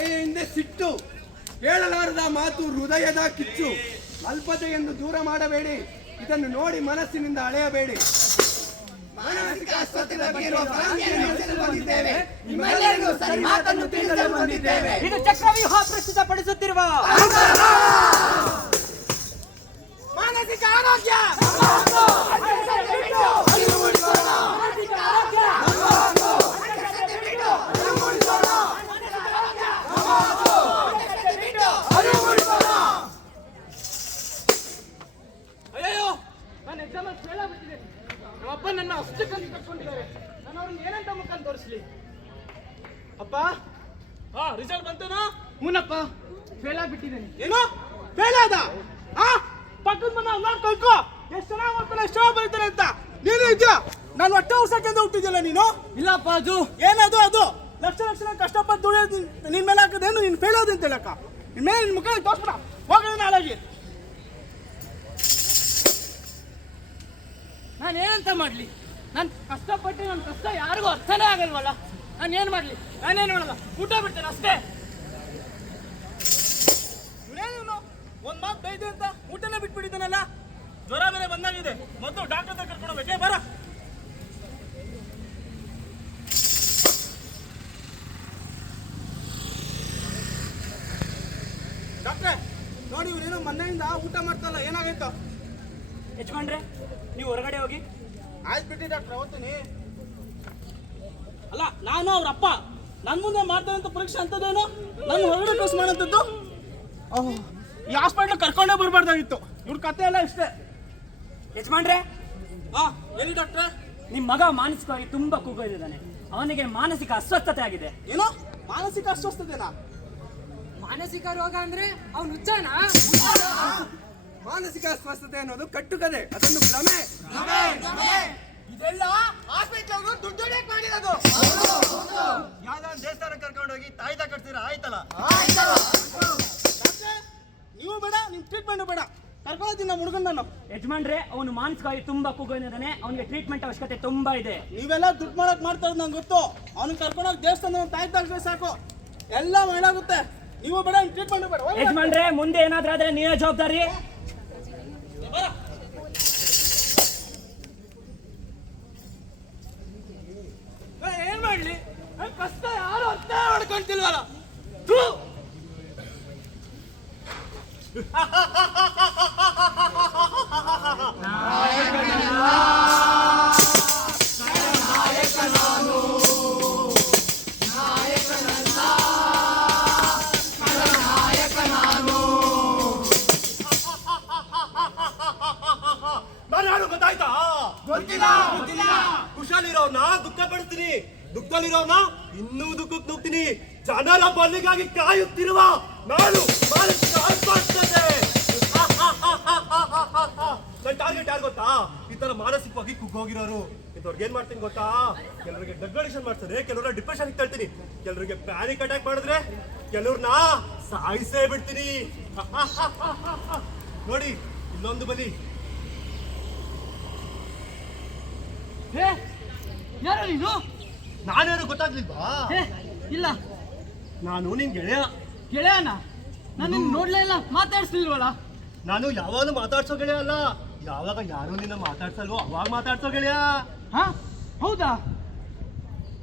ಹೊಟ್ಟೆಯ ಹಿಂದೆ ಸಿಟ್ಟು, ಹೇಳಲಾರದ ಮಾತು ಹೃದಯದ ಕಿಚ್ಚು. ಅಲ್ಪತೆಯನ್ನು ದೂರ ಮಾಡಬೇಡಿ, ಇದನ್ನು ನೋಡಿ ಮನಸ್ಸಿನಿಂದ ಅಳೆಯಬೇಡಿ. ಮಾನಸಿಕ ಅಸ್ವಸ್ಥತೆ ಬಗ್ಗೆ ಇರುವ ಭ್ರಾಂತಿಯನ್ನು ಅಳಿಸಲು ಬಂದಿದ್ದೇವೆ. ನಿಮ್ಮೆಲ್ಲರಿಗೂ ಸರಿ ಮಾತನ್ನು ತಿಳಿಸಲು ಬಂದಿದ್ದೇವೆ. ಇದು ಚಕ್ರವ್ಯೂಹ ಪ್ರಸ್ತುತಪಡಿಸುತ್ತಿರುವ ಮಾನಸಿಕ ಆರೋಗ್ಯ. ಅಯ್ಯೋ, ನಾನು ಎಕ್ಸಾಮ್ ಅಲ್ಲಿ ಫೇಲ್ ಆಗ್ಬಿಟ್ಟಿದೆ. ನಮ್ಮಪ್ಪ ನನ್ನ ಅಷ್ಟಕ್ಕಂತ ಕಟ್ಕೊಂಡಿದ್ದಾರೆ. ನಾನು ಅವ್ರನ್ನ ಏನಂತ ಮುಖ ತೋರಿಸ್ಲಿ? ಅಪ್ಪ, ರಿಸಲ್ಟ್ ಬಂತೇನೋ? ಹೂನಪ್ಪ, ಫೇಲ್ ಆಗ್ಬಿಟ್ಟಿದ್ದೇನೆ. ಏನು ಫೇಲ್ ಆದ? ಪಕ್ಕದ ಮನೆ ಅವ್ನ ಕಳ್ಕೊ. ಎಷ್ಟು ಚೆನ್ನಾಗಿ ಓದ್ತಾನೆ, ಎಷ್ಟು ಚೆನ್ನಾಗಿ ಬರೀತಾನೆ ಅಂತ. ನೀನು ಇದೆಯಾ? ನಾನು ಹೊಟ್ಟೆ ಉರ್ಸಕ್ಕೆಂತ ಹುಟ್ಟಿದ್ಯಲ್ಲ ನೀನು? ಇಲ್ಲಪ್ಪ, ಅದು ಏನದು? ಅದು ಲಕ್ಷ ಲಕ್ಷ ಕಷ್ಟಪಟ್ಟು ದುಡಿಯೋದು ನಿನ್ ಮೇಲೆ ಹಾಕೋದೇನು? ನೀನು ಫೇಲ್ ಆದ ಅಂತ ಹೇಳಕ್ಕ? ನಿನ್ ಮೇಲೆ ನಿನ್ ಮುಖ ತೋರಿಸ್ಬಿಡ, ಹೋಗೋಣ ನಾಳೆಗೆ. ನಾನು ಏನಂತ ಮಾಡಲಿ? ನಾನು ಕಷ್ಟಪಟ್ಟು ನನ್ನ ಕಷ್ಟ ಯಾರಿಗೂ ಅರ್ಥನೇ ಆಗಲ್ವಲ್ಲ. ನಾನು ಏನು ಮಾಡಲಿ? ನಾನೇನು ಮಾಡಲ್ಲ, ಊಟ ಬಿಡ್ತೇನೆ ಅಷ್ಟೇ. ಇವನೇನು ಒಂದು ಮಾತು ಬೈದೆ ಅಂತ ಊಟನೇ ಬಿಟ್ಬಿಟ್ಟಿದ್ದಾನಲ್ಲ. ಜ್ವರ ಬೇರೆ ಬಂದಾಗಿದೆ, ಮೊದಲು ಡಾಕ್ಟರ್ ಹತ್ರ ಕರ್ಕೊಂಡು ಹೋಗ್ಬೇಕೆ? ಬರ. ಡಾಕ್ಟ್ರೆ ನೋಡಿ, ಇವನೇನೋ ಮೊನ್ನೆಯಿಂದ ಊಟ ಮಾಡ್ತಲ್ಲ, ಏನಾಗೈತು? ಹೆಚ್ಕೊಂಡ್ರೆ ನೀವು ಹೊರಗಡೆ ಹೋಗಿ. ಆಯ್ತು ಬಿಟ್ಟಿ ಡಾಕ್ಟ್ರೆ, ಹೋಗ್ತೀನಿ. ಅಲ್ಲ, ನಾನು ಅವ್ರಪ್ಪ ನನ್ನ ಮುಂದೆ ಮಾಡ್ತಾರಂತ ಪರೀಕ್ಷೆ ಅಂತದೇನು? ನಾನು ಹೊರಗಡೆ ಟೆಸ್ಟ್ ಮಾಡೋಂಥದ್ದು. ಈ ಹಾಸ್ಪಿಟ್ಲ್ ಕರ್ಕೊಂಡೇ ಬರಬಾರ್ದಾಗಿತ್ತು. ಇವ್ರ ಕತೆ ಎಲ್ಲ ಇಷ್ಟೇ. ಯಜಮಾನ್ರೆ, ಹೇಳಿ ಡಾಕ್ಟ್ರೆ. ನಿಮ್ಮ ಮಗ ಮಾನಸಿಕವಾಗಿ ತುಂಬಾ ಕುಗ್ಗಿದ್ದಾನೆ. ಅವನಿಗೆ ಮಾನಸಿಕ ಅಸ್ವಸ್ಥತೆ ಆಗಿದೆ. ಏನು ಮಾನಸಿಕ ಅಸ್ವಸ್ಥತೆನಾ? ಮಾನಸಿಕ ರೋಗ ಅಂದ್ರೆ ಅವನು ಹುಚ್ಚಣ್ಣ. ಮಾನಸಿಕ ಅಸ್ವಸ್ಥತೆ ಅನ್ನೋದು ಕಟ್ಟುಕದೆ, ಅದೊಂದು ಭ್ರಮೆ. ಇದೆಲ್ಲ ಹಾಸ್ಪಿಟಲ್ ದುಡ್ಡು ಮಾಡಿರೋದು. ಯಾವ್ದಾದ್ರು ದೇವಸ್ಥಾನ ಕರ್ಕೊಂಡೋಗಿ ತಾಯ್ದ ಕಟ್ತೀರಾ? ಆಯ್ತಲ್ಲ. ನೀವು ಬೇಡ, ನಿಮ್ ಟ್ರೀಟ್ಮೆಂಟ್ ಬೇಡ, ಕರ್ಕೊಳ್ಳೋದಿನ ನಮ್ಮ ಹುಡುಗನ. ಯಜಮಾನ್ರೆ, ಅವನು ಮಾನಸಿಕವಾಗಿ ತುಂಬಾ ಕುಗ್ಗಿದ್ದಾನೆ. ಅವನಿಗೆ ಟ್ರೀಟ್ಮೆಂಟ್ ಅವಶ್ಯಕತೆ ತುಂಬಾ ಇದೆ. ನೀವೆಲ್ಲ ದುಡ್ಡು ಮಾಡಕ್ ಮಾಡ್ತಾ ಇರೋದು ನಂಗೆ ಗೊತ್ತು. ಅವನಿಗೆ ಕರ್ಕೊಂಡೋಗಿ ದೇವಸ್ಥಾನ ತಾಯ್ದಾಗ್ರೆ ಸಾಕು, ಎಲ್ಲ ಮಾಡಾಗುತ್ತೆ. ನೀವು ಬೇಡ, ಟ್ರೀಟ್ಮೆಂಟ್ ಬೇಡ. ಯಜಮಾನ್ರೆ, ಮುಂದೆ ಏನಾದ್ರೂ ಆದ್ರೆ ನೀವೇ ಜವಾಬ್ದಾರಿ. ಏನ್ ಮಾಡ್ಲಿ? ಕಷ್ಟ ಯಾರು ಅರ್ಥ ಮಾಡ್ಕೊಂತಿಲ್ವಲ್ಲ. ನಾನು ಗೊತ್ತಾಯ್ತಾ? ಗೊತ್ತಿಲ್ಲ. ಖುಷಾಲಿರೋರ್ನ ದುಃಖ ಪಡ್ತೀನಿ, ದುಃಖದಲ್ಲಿರೋರ್ನ ಇನ್ನೂ ದುಃಖಕ್ಕೆ ನುಗ್ತೀನಿ. ಜನರ ಬಲ್ಲಿಗಾಗಿ ಕಾಯುತ್ತಿರುವ ನಾನು ಮಾನಸಿಕ ಅಸ್ವಸ್ಥತೆ. ನನ್ನ ಟಾರ್ಗೆಟ್ ಯಾರು ಗೊತ್ತಾ? ಈ ತರ ಮಾನಸಿಕವಾಗಿ ಕುಗ್ಗೋಗಿರೋರು. ಇಂಥವ್ರಿಗೆ ಏನ್ ಮಾಡ್ತೀನಿ ಗೊತ್ತಾ? ಕೆಲವರಿಗೆ ಡ್ರಗ್ ಅಡಿಕ್ಷನ್ ಮಾಡ್ತಾರೆ, ಕೆಲವ್ರ ಡಿಪ್ರೆಷನ್ ತಳ್ತೀನಿ, ಕೆಲವರಿಗೆ ಪ್ಯಾನಿಕ್ ಅಟ್ಯಾಕ್ ಮಾಡಿದ್ರೆ ಕೆಲವ್ರನ್ನ ಸಾಯಿಸೇ ಬಿಡ್ತೀನಿ. ನೋಡಿ, ಇನ್ನೊಂದು ಬಲಿ. ಯಾರು ನೀನು? ನಾನೇನು ಗೊತ್ತಾಗ್ಲಿಲ್ವಾ? ಇಲ್ಲ, ನಾನು ನಿನ್ ಗೆಳೆಯ. ಗೆಳೆಯನ? ನಾನು ನೋಡ್ಲೇ ಇಲ್ಲ, ಮಾತಾಡ್ಸ್ಲಿಲ್ವಲ್ಲ. ನಾನು ಯಾವಾಗಲೂ ಮಾತಾಡ್ಸೋ ಗೆಳೆಯ ಅಲ್ಲ. ಯಾವಾಗ ಯಾರು ನಿನ್ನ ಮಾತಾಡ್ಸಲ್ವೋ ಅವಾಗ ಮಾತಾಡ್ಸೋ ಗೆಳೆಯ. ಹೌದಾ?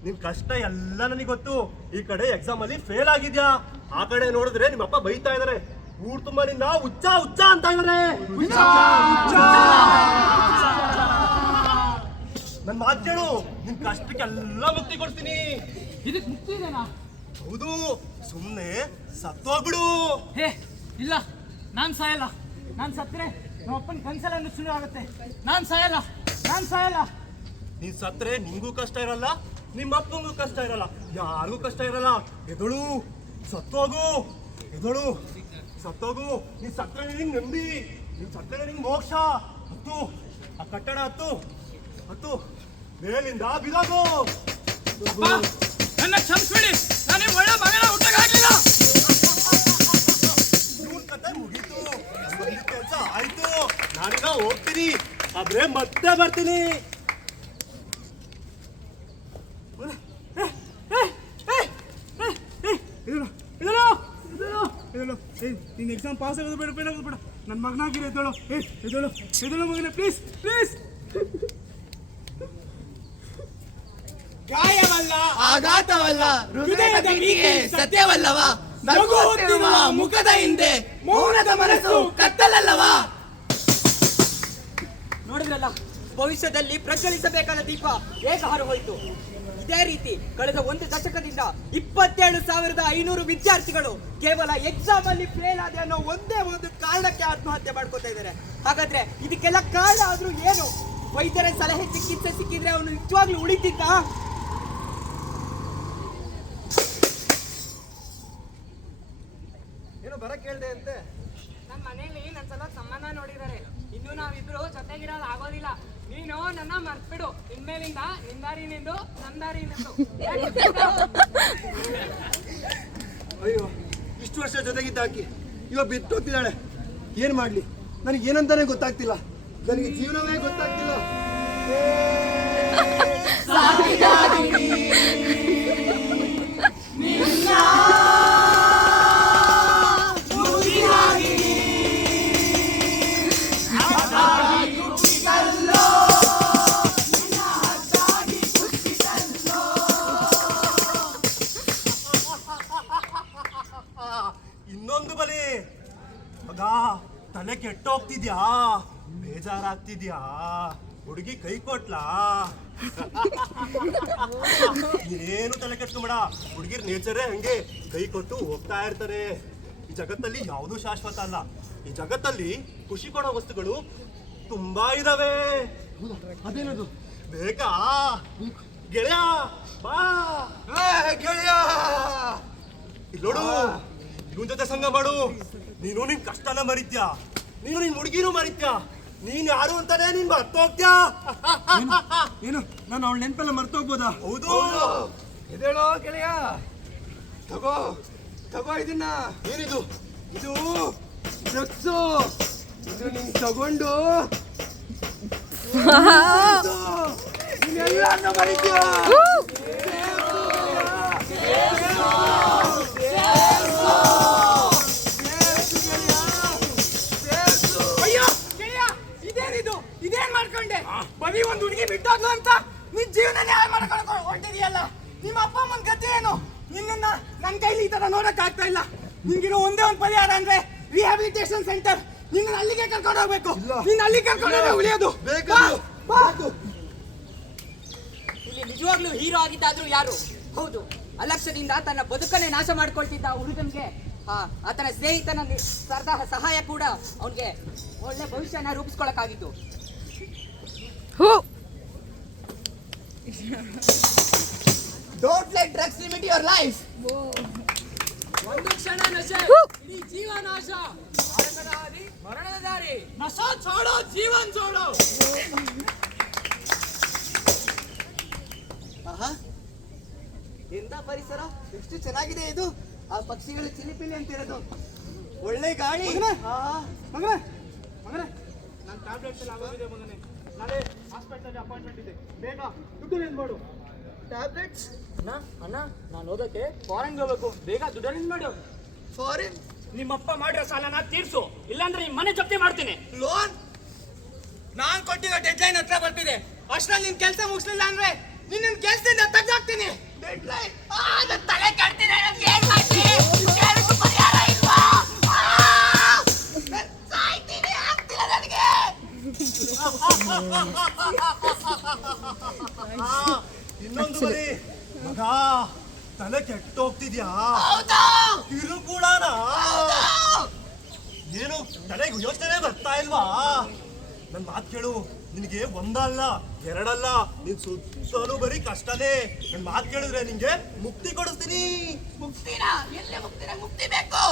ನಿನ್ ಕಷ್ಟ ಎಲ್ಲ ನನಗೆ ಗೊತ್ತು. ಈ ಕಡೆ ಎಕ್ಸಾಮ್ ಅಲ್ಲಿ ಫೇಲ್ ಆಗಿದ್ಯಾ, ಆ ಕಡೆ ನೋಡಿದ್ರೆ ನಿಮ್ಮಪ್ಪ ಬೈತಾ ಇದಾರೆ. ಊರ್ ತುಂಬಾ ನಿನ್ನ ಹುಚ್ಚ ಹುಚ್ಚ ಅಂತ ಇದಾರೆ. ನನ್ ಮಾತು ಕೇಳು, ನಿನ್ ಕಷ್ಟಕ್ಕೆಲ್ಲ ಮುಕ್ತಿ ಕೊಡ್ತೀನಿ. ಇದಕ್ಕೆ ಮುಕ್ತಿ ಇದೆನಾ? ಹೌದು, ಸುಮ್ನೆ ಸತ್ತೋಗ್ಬಿಡು. ಇಲ್ಲ, ನಾನ್ ಸಾಯಲ್ಲ. ನಾನ್ ಸತ್ರೆ ನಮ್ಮಪ್ಪನ ಕನ್ಸಲ್ಲ ಶುರು ಆಗುತ್ತೆ. ನಾನ್ ಸಾಯಲ್ಲ, ನಾನ್ ಸಾಯಲ್ಲ. ನೀನ್ ಸತ್ರೆ ನಿಂಗೂ ಕಷ್ಟ ಇರಲ್ಲ, ನಿಮ್ಮ ಅಪ್ಪಂಗೂ ಕಷ್ಟ ಇರಲ್ಲ, ಯಾರಿಗೂ ಕಷ್ಟ ಇರಲ್ಲ. ಎದಳು, ಸತ್ತೋಗು, ಎದಳು, ಸತ್ತೋಗು. ನೀನ್ ಸತ್ರೆ ನಿಂಗೆ ನೆಮ್ಮದಿ, ನೀನ್ ಸತ್ರೆ ನಿಂಗೆ ಮೋಕ್ಷ. ಹತ್ತು, ಆ ಕಟ್ಟಡ ಹತ್ತು, ಹತ್ತು, ಮೇಲಿಂದ ಬಿಡೋದು. ನನ್ನ ಕ್ಷಮಿಸ್ಬಿಡಿ, ನಾನು ಒಳ್ಳೆ ಮಗನ ಹುಟ್ಟಾಗಲಿಲ್ಲ. ಇವ್ರ ಕತೆ ಮುಗೀತು, ಕೆಲಸ ಆಯ್ತು. ನಾನೀಗ ಹೋಗ್ತೀನಿ, ಆದ್ರೆ ಮತ್ತೆ ಬರ್ತೀನಿ. ಇದನ್ನ ನಿನ್ನ ಎಕ್ಸಾಮ್ ಪಾಸ್ ಆಗೋದು ಬೇಡ ಬೇಡ ಬೇಡ ನನ್ನ ಮಗನಾಗಿರೋ ಎದ್ದೋಳು ಎದ್ದೋಳು ಎದ್ದೋಳು ಮಗನೇ ಪ್ಲೀಸ್ ಪ್ಲೀಸ್. ಗಾಯವಲ್ಲ, ಆಘಾತವಲ್ಲ, ಹೃದಯದ ಗೀತೆ ಸತ್ಯವಲ್ಲವ, ನಗುತ್ತಿರುವ ಮುಖದ ಹಿಂದೆ ಮೌನದ ಮನಸ್ಸು ಕತ್ತಲಲ್ಲವಾ. ನೋಡಿದ್ರಲ್ಲ, ಭವಿಷ್ಯದಲ್ಲಿ ಪ್ರಜ್ವಲಿಸಬೇಕಾದ ದೀಪ ಹೇಗೆ ಹಾರು ಹೋಯಿತು. ಇದೇ ರೀತಿ ಕಳೆದ ಒಂದು ದಶಕದಿಂದ 27,500 ವಿದ್ಯಾರ್ಥಿಗಳು ಕೇವಲ ಎಕ್ಸಾಮ್ ಅಲ್ಲಿ ಫೇಲ್ ಆದ ಅನ್ನೋ ಒಂದೇ ಒಂದು ಕಾರಣಕ್ಕೆ ಆತ್ಮಹತ್ಯೆ ಮಾಡ್ಕೊತಾ ಇದ್ದಾರೆ. ಹಾಗಾದ್ರೆ ಇದಕ್ಕೆಲ್ಲ ಕಾರಣ ಆದ್ರೂ ಏನು? ವೈದ್ಯರ ಸಲಹೆ ಚಿಕಿತ್ಸೆ ಸಿಕ್ಕಿದ್ರೆ ಅವನು ನಿಜವಾಗ್ಲೂ ಉಳಿತಿದ್ದ? ಏನು ಬರ ಕೇಳ್ದೆ ಅಂತೆ? ನಮ್ಮ ಮನೇಲಿ ನನ್ನ ಸಲ ಸಂಬಂಧ ನೋಡಿದ್ದಾರೆ. ಇನ್ನು ನಾವಿಬ್ರು ಜೊತೆಗಿರೋದು ಆಗೋದಿಲ್ಲ. ನೀನು ನನ್ನ ಮರ್ತ್ಬಿಡು. ಇನ್ಮೇಲಿಂದ ನಿನ್ ದಾರಿ ನಿಂದು, ನನ್ನ ದಾರಿ ನಿಂದು. ಅಯ್ಯೋ, ಇಷ್ಟು ವರ್ಷ ಜೊತೆಗಿದ್ದ ಆಕಿ ಇವಾಗ ಬಿಟ್ಟು ಹೋಗ್ತಿದ್ದಾಳೆ. ಏನ್ ಮಾಡ್ಲಿ? ನನಗೆ ಏನಂತಾನೆ ಗೊತ್ತಾಗ್ತಿಲ್ಲ. ನನಗೆ ಜೀವನವೇ ಗೊತ್ತಾಗ್ತಿಲ್ಲ. ಇನ್ನೊಂದು ಬಲಿ ಮಗ, ತಲೆ ಕೆಟ್ಟೋಗ್ತಿದ್ಯಾ? ಬೇಜಾರಾಗ್ತಿದ್ಯಾ? ಹುಡುಗಿ ಕೈ ಕೊಟ್ಲಾ? ನೀನೇನು ತಲೆ ಕೆಟ್ಕೊಂಬೇಡ. ಹುಡುಗಿರ್ ನೇಚರೇ ಹಂಗೆ, ಕೈ ಕೊಟ್ಟು ಹೋಗ್ತಾ ಇರ್ತಾರೆ. ಈ ಜಗತ್ತಲ್ಲಿ ಯಾವುದೂ ಶಾಶ್ವತ ಅಲ್ಲ. ಈ ಜಗತ್ತಲ್ಲಿ ಖುಷಿ ಕೊಡೋ ವಸ್ತುಗಳು ತುಂಬಾ ಇದಾವೆ. ಅದೇನದು? ಬೇಕಾ ಗೆಳೆಯ? ಬಾ ಗೆಳೆಯ, ಇಲ್ಲೋಡು, ಇವನ್ ಜೊತೆ ಸಂಘ ಮಾಡು. ನೀನು ನಿನ್ ಕಷ್ಟನ ಮರಿತ್ಯಾ, ನೀನು ನಿನ್ ಹುಡುಗಿನೂ ಮರಿತ್ಯಾ. ನೀನ್ ಯಾರು ಅಂತಾನೆ ನೀನ್ ಮರ್ತೋಗ್ತ್ಯಾ. ಏನು ನಾನು ಅವಳ ನೆನಪೆಲ್ಲ ಮರ್ತೋಗ್ಬೋದಾ? ಹೌದು. ಎದೇಳೋ ಗೆಳೆಯ, ತಗೋ ತಗೋ ಇದನ್ನ. ಏನಿದು? ಇದು ಡ್ರಗ್ಸು. ಇದು ನಿನ್ ತಗೊಂಡು ನೀನೆಲ್ಲರನ್ನ ಮರಿತ್ಯಾ. ಅಯ್ಯೋ ಗೆಳೆಯ, ಇದೇನಿದು? ಇದೇನ್ ಮಾಡ್ಕೊಂಡೆ? ಬರೀ ಒಂದು ಹುಡುಗಿ ಬಿಟ್ಟೋದ್ಲು ಅಂತ ನಿನ್ ಜೀವನನೇ ಹಾಳು ಮಾಡ್ಕೊಂಡು ಹೊರಟಿದೆಯಲ್ಲ. ನಿಮ್ಮ ಅಪ್ಪ ಅಮ್ಮನ ಗತಿ ಏನು? ನಿನ್ನ ನನ್ನ ಕೈಲಿ ಈ ತರ ನೋಡಕ್ ಆಗ್ತಾ ಇಲ್ಲ. ನಿನ್ಗಿರೋ ಒಂದೇ ಒಂದು ಪರಿಹಾರ ಅಂದ್ರೆ ರಿಹ್ಯಾಬಿಲಿಟೇಷನ್ ಸೆಂಟರ್. ನಿನ್ನ ಅಲ್ಲಿಗೆ ಕರ್ಕೊಂಡು ಹೋಗ್ಬೇಕು. ನೀನ್ ಅಲ್ಲಿ ಕರ್ಕೊಂಡು ಉಳಿಯೋದು ಬೇಕಾದ್ರು ಇಲ್ಲಿ ನಿಜವಾಗ್ಲೂ ಹೀರೋ ಆಗಿದ್ದಾದ್ರೂ ಯಾರು? ಹೌದು, ಅಲಕ್ಷ್ಯದಿಂದ ತನ್ನ ಬದುಕನ್ನೇ ನಾಶ ಮಾಡ್ಕೊಳ್ತಿದ್ದ ಹುಡುಗನ್ಗೆ ಆತನ ಸ್ನೇಹಿತನ ಸಹಾಯ ಕೂಡ ಅವನಿಗೆ ಒಳ್ಳೆ ಭವಿಷ್ಯನ ರೂಪಿಸ್ಕೊಳಕ್ಕಾಗಿತ್ತು. Don't let drugs limit your life. ಒಂದು ಕ್ಷಣ ನಶೆ, ಇಡೀ ಜೀವ ನಾಶ. ಮಾರಕದ ಹಾದಿ, ಮರಣದ ದಾರಿ. ನಶಾ ಛೋಡೋ, ಜೀವನ್ ಜೋಡೋ. ಆಹಾ, ಎಂತ ಪರಿಸರ, ಎಷ್ಟು ಚೆನ್ನಾಗಿದೆ ಇದು. ಆ ಪಕ್ಷಿಗಳು ಚಿಲಿಪಿಲಿ ಅಂತಿರೋದು, ಒಳ್ಳೆ ಗಾಳಿ. ಮಗನೇ ಮಗನೇ, ನನ್ನ ಟ್ಯಾಬ್ಲೆಟ್ಸ್ ಎಲ್ಲ ಆಗೋಗಿದೆ ಮಗನೇ. ನಾಳೆ ಹಾಸ್ಪಿಟಲ್ ಅಪಾಯಿಂಟ್ಮೆಂಟ್ ಇದೆ, ಬೇಗ ದುಡ್ಡು ಅರೇಂಜ್ ಮಾಡು. ಟ್ಯಾಬ್ಲೆಟ್ಸ್? ಅಣ್ಣ, ನಾನು ಓದಕ್ಕೆ ಫಾರಿನ್ ಹೋಗ್ಬೇಕು, ಬೇಗ ದುಡ್ಡು ಅರೇಂಜ್ ಮಾಡು. ಫಾರಿನ್ ನಿಮ್ಮಪ್ಪ ಮಾಡಿರೋ ಸಾಲನ ತೀರ್ಸು, ಇಲ್ಲಾಂದ್ರೆ ನಿಮ್ಮ ಮನೆ ಜಪ್ತಿ ಮಾಡ್ತೀನಿ. ಲೋನ್? ನಾನ್ ಕೊಟ್ಟಿರೋ ಡೆಡ್ಲೈನ್ ಹತ್ರ ಬರ್ತಿದೆ. ಅಷ್ಟ್ರಲ್ಲಿ ನಿನ್ ಕೆಲಸ ಮುಗಿಸ್ಲಿಲ್ಲ ಅಂದ್ರೆ ನಿನ್ನ ಕೆಲಸದಿಂದ ತೆಗ್ದಾಕ್ತೀನಿ. ಡೆಡ್ಲೈನ್? ನನ್ನ ತಲೆ ಕಟ್ತಿದೆ, ನನಗೆ ಏನ್ ಮಾಡ್ತೀನಿ? ಏನಕ್ಕೂ ಪರಿಹಾರ ಇಲ್ವಾ? ಸಾಯ್ತೀನಿ, ಆಗ್ತಿಲ್ಲ ನನಗೆ. ಇನ್ನೊಂದು ಬಲಿ ಮಗ, ತಲೆ ಕೆಟ್ಟೋಗ್ತಿದ್ಯಾ? ಕಿರುಕುಳ? ಏನು ತಲೆಗೆ ಯೋಚನೆ ಬರ್ತಾ ಇಲ್ವಾ? ನನ್ ಮಾತು ಕೇಳು, ನಿನಗೆ ಒಂದಲ್ಲ ಎರಡಲ್ಲ, ನಿನ್ ಸುತ್ತಲೂ ಬರೀ ಕಷ್ಟನೇ. ನನ್ ಮಾತು ಕೇಳಿದ್ರೆ ನಿಂಗೆ ಮುಕ್ತಿ ಕೊಡಿಸ್ತೀನಿ. ಮುಕ್ತಿನಾ? ಎಲ್ಲಿ ಮುಕ್ತಿನ? ಮುಕ್ತಿ ಬೇಕು.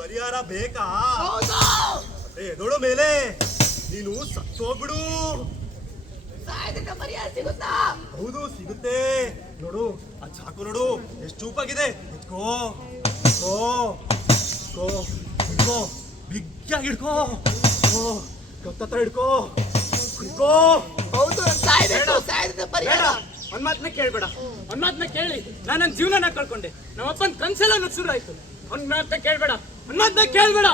ಪರಿಹಾರ ಬೇಕಾ? ಎದೋಳು ಮೇಲೆ, ನೀನು ಸತ್ತೋಗ್ಬಿಡು. ಸಾಯ್ದಿಂದ ಪರಿಹಾರ ಸಿಗುತ್ತಾ? ಹೌದು, ಸಿಗುತ್ತೆ. ನೋಡು, ಆ ಚಾಕು ನೋಡು, ಎಷ್ಟು ಚೂಪಾಗಿದೆ. ಇಟ್ಕೋ ಇಟ್ಕೋ ಇಟ್ಕೋ ಹಿಡ್ಕೋ, ಬಿಗ್ಗಾಗಿ ಹಿಡ್ಕೋ. ಕತ್ತತ್ರ ಹಿಡ್ಕೋ ಹಿಡ್ಕೋ. ಹೌದು, ಸಾಯ್ದಿಂದ ಪರಿಹಾರ. ಒಂದ್ ಮಾತನ್ನ ಕೇಳ್ಬೇಡ, ಒಂದ್ ಮಾತನ್ನ ಕೇಳಿ ನಾನು ನನ್ನ ಜೀವನನ ಕಳ್ಕೊಂಡೆ. ನಮ್ಮಪ್ಪನ ಕನ್ಸೆಲ್ಲ ನುಚ್ಚುರು ಆಯ್ತು. ಒಂದ್ ಮಾತನ್ನ ಕೇಳ್ಬೇಡ, ಅನ್ನೋದನ್ನ ಕೇಳ್ಬೇಡ.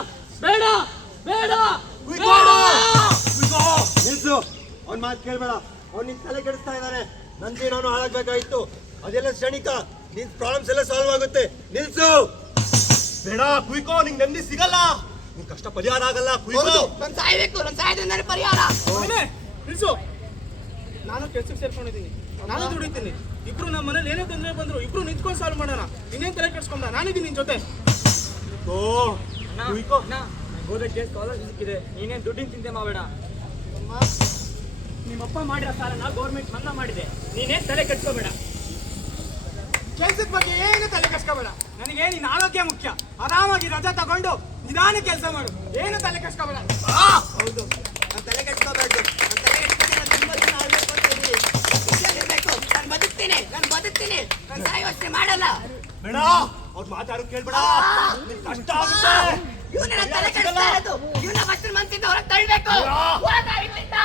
ಬೇಡ ಬೇಡ ನಿಲ್ಸು, ಅವ್ನ ಮಾತು ಕೇಳ್ಬೇಡ. ಅವ್ನು ನಿನ್ ತಲೆ ಕೆಡಿಸ್ತಾ ಇದ್ದಾನೆ. ನನ್ ಜೀವನ ಹಾಳಾಗ್ಬೇಕಾಗಿತ್ತು. ಅದೆಲ್ಲ ಕ್ಷಣಿಕ. ನಿನ್ ಪ್ರಾಬ್ಲಮ್ಸ್ ಎಲ್ಲ ಸಾಲ್ವ್ ಆಗುತ್ತೆ. ನಿಲ್ಸು. ಬೇಡ ಕುಯ್ಕೋ, ನಿಂಗೆ ನೆಮ್ಮದಿ ಸಿಗಲ್ಲ. ನಿನ್ ಕಷ್ಟ ಪರಿಹಾರ ಆಗಲ್ಲ. ಕುಯ್ಕೋ. ನಾನು ಸಾಯ್ಬೇಕು, ನಾನು ಸಾಯ್ದ್ರೆ ಪರಿಹಾರ. ನಿಲ್ಸು. ನಾನು ಕೆಲ್ಸಕ್ಕೆ ಸೇರ್ಕೊಂಡಿದ್ದೀನಿ, ನಾನು ದುಡಿತೀನಿ. ಇಬ್ರು ನಮ್ಮ ಮನೇಲಿ ಏನೇ ತೊಂದರೆ ಬಂದ್ರು ಇಬ್ರು ನಿಂತ್ಕೊಂಡು ಸಾಲ್ವ್ ಮಾಡೋಣ. ಇನ್ನೇನ್ ತಲೆ ಕೆಡ್ಸ್ಕೊಂಡ, ನಾನಿದ್ದೀನಿ ನಿನ್ ಜೊತೆ. ಕುಯ್ಕೋ. ಓದಕ್ಕೆ ಸ್ಕಾಲರ್ಶಿಪ್ ಸಿಕ್ಕಿದೆ, ನೀನೇನ್ ದುಡ್ಡಿನ ಚಿಂತೆ ಮಾಡಬೇಡ. ನಿಮ್ಮಪ್ಪ ಮಾಡಿರೋ ಸಾಲನ ಗೌರ್ಮೆಂಟ್ ಮನ್ನಾ ಮಾಡಿದೆ, ನೀನೇನ್ ತಲೆ ಕೆಡ್ಸ್ಕೋಬೇಡ. ಕೆಲ್ಸದ ಬಗ್ಗೆ ಏನು ತಲೆ ಕೆಡ್ಸ್ಕೋಬೇಡ. ನನಗೆ ನಿನ್ನ ಆರೋಗ್ಯ ಮುಖ್ಯ. ಆರಾಮಾಗಿ ರಜಾ ತಗೊಂಡು ನಿಧಾನ ಕೆಲಸ ಮಾಡು. ಏನು ತಲೆ ಕೆಡ್ಸ್ಕೋಬೇಡ. ಹೌದು, ನಾನು ತಲೆ ಕೆಡ್ಸ್ಕೋಬಾರ್ದು. ನಾನು ತಲೆ ಕೆಡ್ಸ್ಕೊಂಡೆ ನಾನು ತುಂಬ ಜನ ಆಳ್ಬೇಕು ಅಂತ ಇದ್ದೀನಿ. ಇರ್ಬೇಕು. ನಾನು ಬದುಕ್ತೀನಿ, ನಾನು ಸಾಯೋ ಯೋಚನೆ ಮಾಡಲ್ಲ. ಬೇಡ, ಅವ್ರು ಮಾತಾಡೋ ಕೇಳ್ಬೇಡ. ನಿನ್ ಕಷ್ಟ ಆಗುತ್ತೆ. ಇವನ ತಲೆ ಕೆಡಿಸ್ತಾ ಇರೋದು. ಇವನ ಬಸ್ಸಿನ ಮನ್ಸಿಂದ ಹೊರಗೆ ತಳ್ಬೇಕು. ಹೋಗ ಇಲ್ಲಿಂದ.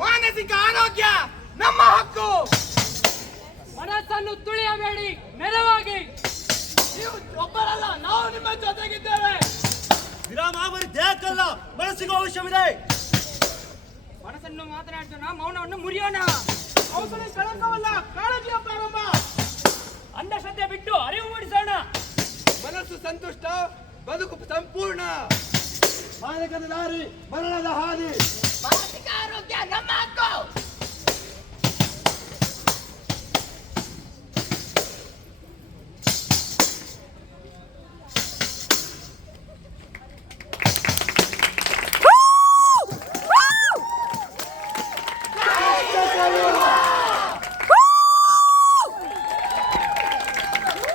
ಮಾನಸಿಕ ಆರೋಗ್ಯ ನಮ್ಮ ಹಕ್ಕು. ಮನಸ್ಸನ್ನು ತುಳಿಯಬೇಡಿ, ನೆರವಾಗಿ. ನೀವು ಒಬ್ಬರಲ್ಲ, ನಾವು ನಿಮ್ಮ ಜೊತೆಗಿದ್ದೇವೆ. ವಿರಾಮ ಬರೀ ದೇಹಕ್ಕಲ್ಲ, ಮನಸ್ಸಿಗೂ ಅವಶ್ಯವಿದೆ. ಮನಸ್ಸನ್ನು ಮಾತನಾಡ್ತೋಣ, ಮೌನವನ್ನು ಮುರಿಯೋಣ. ಔಷಧ ಕಳಕವಲ್ಲ, ಕಾಳಜಿಯ ಪ್ರಾರಂಭ. ಅಂಧಶ್ರದ್ಧೆ ಬಿಟ್ಟು ಅರಿವು ಮೂಡಿಸೋಣ. ಮನಸ್ಸು ಸಂತುಷ್ಟ, ಬದುಕು ಸಂಪೂರ್ಣ. ಮಾನಕದ ದಾರಿ, ಮರಣದ ಹಾದಿ. ಮಾನಸಿಕ ಆರೋಗ್ಯ ನಮ್ಮ ಹಕ್ಕು.